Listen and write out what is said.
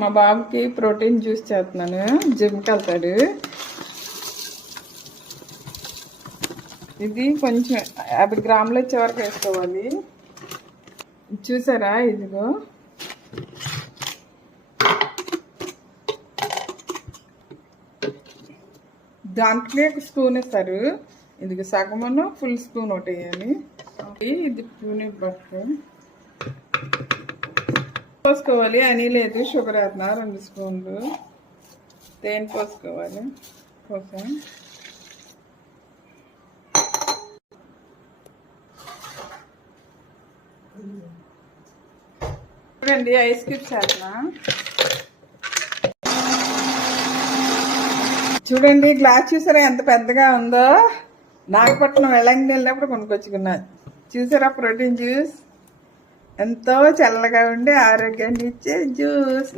మా బాబుకి protein juice చేస్తున్నాను. జిమ్కి వెళ్తాడు. ఇది కొంచెం 50 గ్రాములు వచ్చే వరకు వేసుకోవాలి. చూసారా, ఇదిగో దాంట్లో ఒక స్పూన్ ఇస్తారు. ఇది సగమును ఫుల్ స్పూన్ ఒకటి వేయాలి. ఇది పూని బట్టు పోసుకోవాలి. అని లేదు, షుగర్ వేస్తున్నా 2 స్పూన్లు. తేనె పోసుకోవాలి కోసం. చూడండి, ఐస్ క్యూబ్స్ వేస్తున్నా. చూడండి, గ్లాస్ చూసారా ఎంత పెద్దగా ఉందో. నాగపట్నం వెళ్ళంగి వెళ్ళినప్పుడు కొనుక్కొచ్చుకున్నా. చూసారా ప్రోటీన్ జ్యూస్ ఎంతో చల్లగా ఉండి ఆరోగ్యాన్ని ఇచ్చే జ్యూస్.